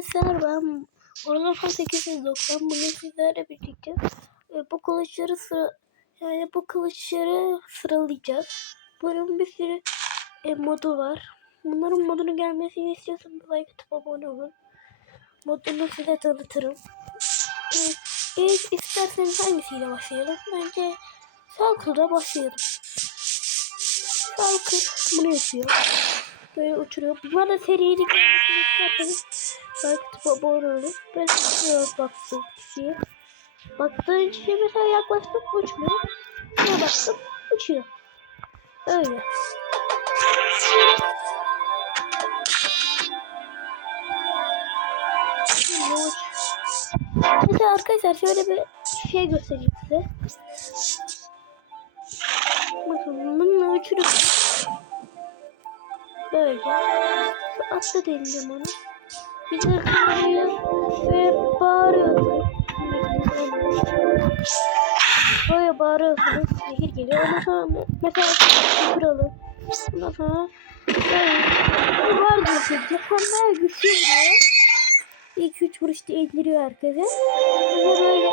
Arkadaşlar ben Orhan 890 bugün sizlerle birlikte e, bu kılıçları sıra yani bu kılıçları sıralayacağız. Bunun bir sürü e, modu var. Bunların modunu gelmesini istiyorsanız like atıp abone olun. Modunu size tanıtırım. E, ilk isterseniz hangisiyle başlayalım? Bence Falker'da başlayalım. Falker bunu yapıyor. Böyle uçuruyor. Bunlar da seriye gelmesini isterseniz like atıp abone olun. Ben uçuyor baktım kişiye. Baktığın kişiye mesela yaklaştım uçmuyor. Şuna baktım uçuyor. Öyle. Mesela arkadaşlar şöyle bir şey göstereyim size. Bakın bununla uçuruyorsun. Böyle. Atla deneyeceğim onu. Bir de kırıyor ve bağırıyor. Böyle bağırıyorsunuz. Zehir geliyor. Ondan sonra mesela kıralım. Ondan sonra böyle var diyorsunuz. Mükemmel güçlü vuruyor. İlk üç vuruşta indiriyor herkese. Ve böyle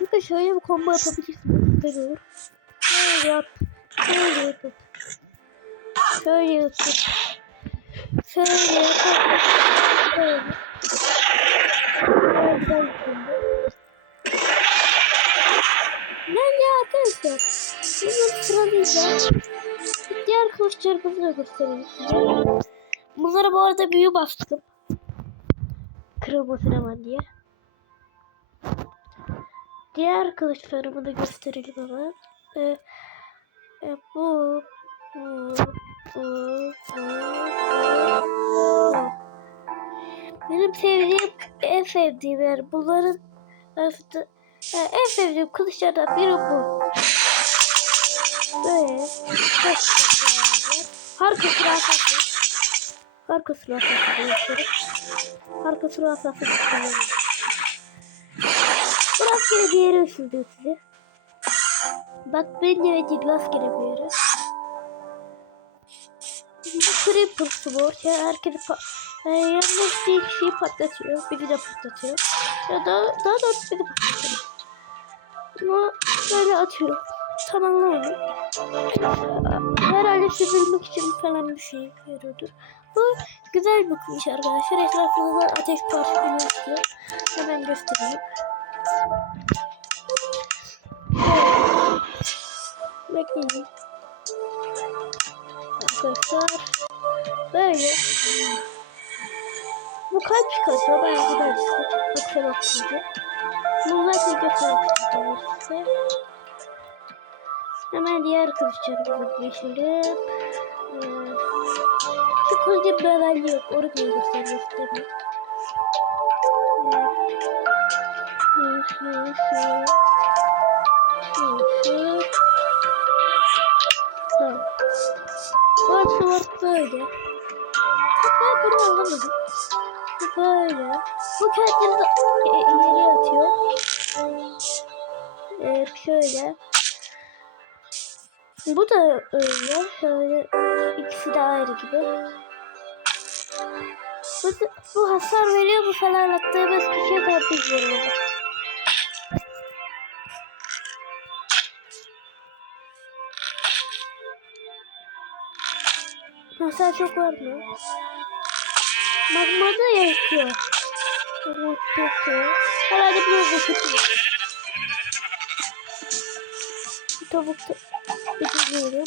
bir de şöyle bir combo yapabilirsiniz. Güzel olur. Şöyle yap. Şöyle yapıp. Şöyle yapıp. Şöyle combo. Bence arkadaşlar. Bunları sıralayacağım. Diğer kılıçlarımızı da göstereyim size. Bunlara bu arada büyü bastım. Kırılmasın hemen diye. Diğer kılıçlarımı da gösterelim hemen. Ee, e, bu, bu. Benim sevdiğim, en sevdiğim yer bunların arasında yani en sevdiğim kılıçlardan biri bu. Böyle. Harika sırasası. Harika sırasası yapıyorum. Harika sırasası yapıyorum. Bu rastgele bir yere ısırdı size. Bak ben de rastgele bir yere. Creeper sword. Yani herkesi yani yanına bir kişiyi patlatıyor. Biri de patlatıyor. Ya da daha doğrusu biri patlatıyor. Ama böyle atıyor. Tam anlamadım. Herhalde süpürmek için falan bir şey yarıyordur. Bu güzel bir kılıç arkadaşlar. Etrafında ateş parçaları istiyor. Hemen göstereyim. Bekleyin. Arkadaşlar. Böyle. Bu kalp çıkartıyor. Bayağı. Bak şöyle bakınca. Bunu zaten göstermiştim size. Hemen diğer kılıçlarımıza geçelim. Ee, şu kılıcın bir yok. Onu bile göstermek. Ee, şu, şu, şu. Şu, şu. Bu açılar böyle. Ben bunu anlamadım. Bu böyle. Bu kendini de e, ileri atıyor. Ee, şöyle. Bu da öyle. Şöyle ikisi de ayrı gibi. Bu, bu hasar veriyor mu falan attığımız kişiye de bilmiyorum. Hasar çok var mı? Magma da yakıyor. Evet, yakıyor. Herhalde biraz da kötü. Tavuk da Biliyorum.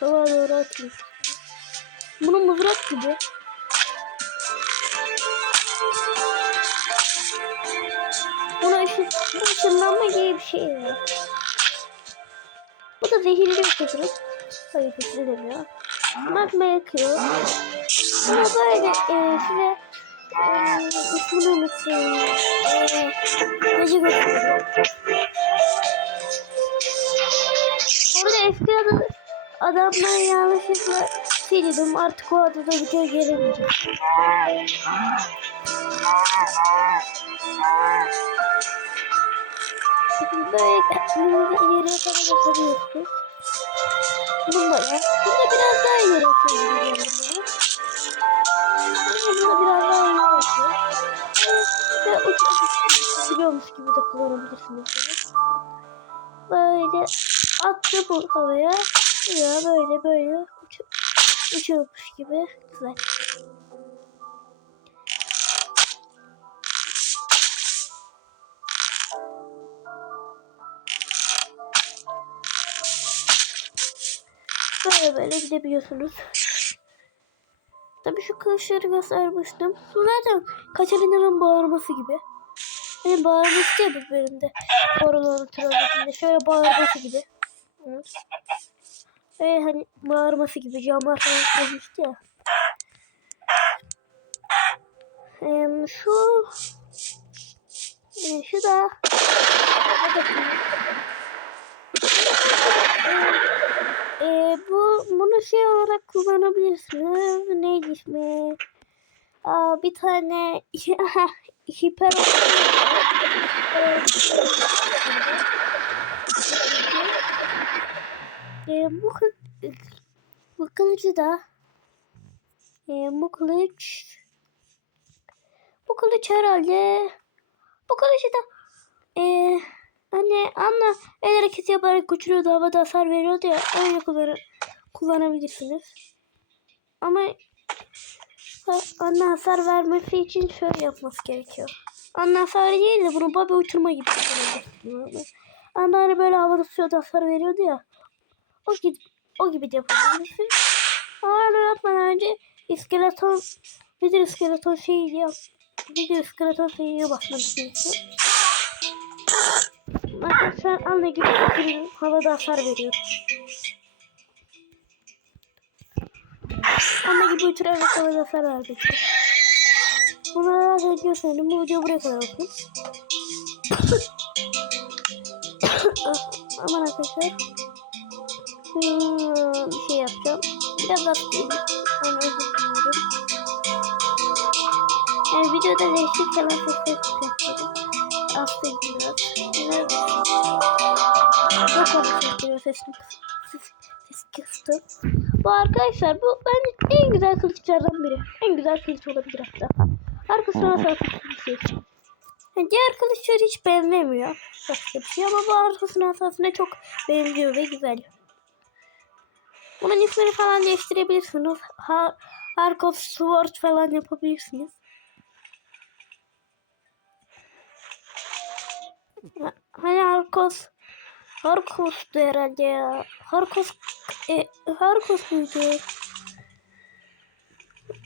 Tava doğru atmış. Bunu mızrak gibi. Buna ışın, bu ışınlanma gibi bir şey ya. Bu da zehirli bir kızırım. Hayır kızırı demiyor. Magma yakıyor. Ama böyle e, size e, ismini unuttum. E, Nece gösteriyor. Orada eski adı, adamlar yanlışlıkla sildim. Artık o adada video gelemeyecek. Böyle kendinizi ileriye kadar bakabiliyorsunuz. Bunlara. Bunda biraz daha ileri atıyorum. Bunda biraz daha ileri atıyorum. Ve uç biliyormuş gibi de kullanabilirsiniz. Böyle attı bu havaya. Ya böyle böyle uç uçuyormuş gibi. Güzel. Böyle böyle gidebiliyorsunuz. Tabii şu kılıçları göstermiştim. Bu zaten Katarina'nın bağırması gibi. Benim bağırması ya bu bölümde. Oraların trafikinde. Şöyle bağırması gibi. Evet. Ve hani bağırması gibi camlar falan kırmıştı ya. Ee, şu ee, şu da ee, e, bu bunu şey olarak kullanabilirsiniz. Neydi ismi? Aa, bir tane hiper e, bu bu kılıcı da e, bu kılıç bu kılıç herhalde bu kılıcı da e, Hani anla el hareketi yaparak uçuruyordu havada hasar veriyordu ya öyle kullan kullanabilirsiniz. Ama ha, anne hasar vermesi için şöyle yapması gerekiyor. Anne hasar değil de bunu baba uçurma gibi. Anne hani böyle havada tutuyordu hasar veriyordu ya. O gibi, o gibi de yapabilirsiniz. Ama öyle yapmadan önce iskeleton de iskeleton şeyi yap. De iskeleton şeyi basmanız. Arkadaşlar anne gibi bir havada hasar veriyor. Anne gibi uçurarak havada hasar verdi. Bunu merak ediyorsanız bu videoyu buraya kadar bakın. Aman arkadaşlar. Hmm, bir şey yapacağım. Biraz atlayayım. Ben özür dilerim. Yani videoda değişik falan sesler çıkartıyorum. Atlayayım çok konuşuyor sesim. Ses, ses. Bu arkadaşlar bu bence en güzel kılıçlardan biri. En güzel kılıç olabilir hatta. Arkasına nasıl kılıç yani diğer kılıçlar hiç benzemiyor. Başka bir şey ama bu arkasına asasına çok benziyor ve güzel. Bunun ismini falan değiştirebilirsiniz. Ha, Harkov Sword falan yapabilirsiniz. Hani Harkos Harkos'tu herhalde ya. Harkos e, Harkos muydu?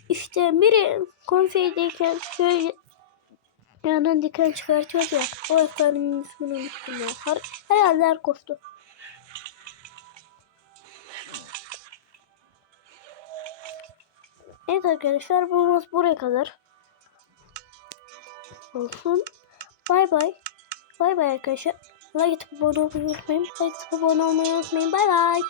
İşte biri konseydeyken şöyle yandan diken çıkartıyor ya. O efsanenin ismini unuttum ya. Har herhalde Harkos'tu. Evet arkadaşlar bu buraya kadar. Olsun. Bay bay. Bay bay arkadaşlar. Like atıp abone olmayı unutmayın. Like atıp abone olmayı unutmayın. Bay bay.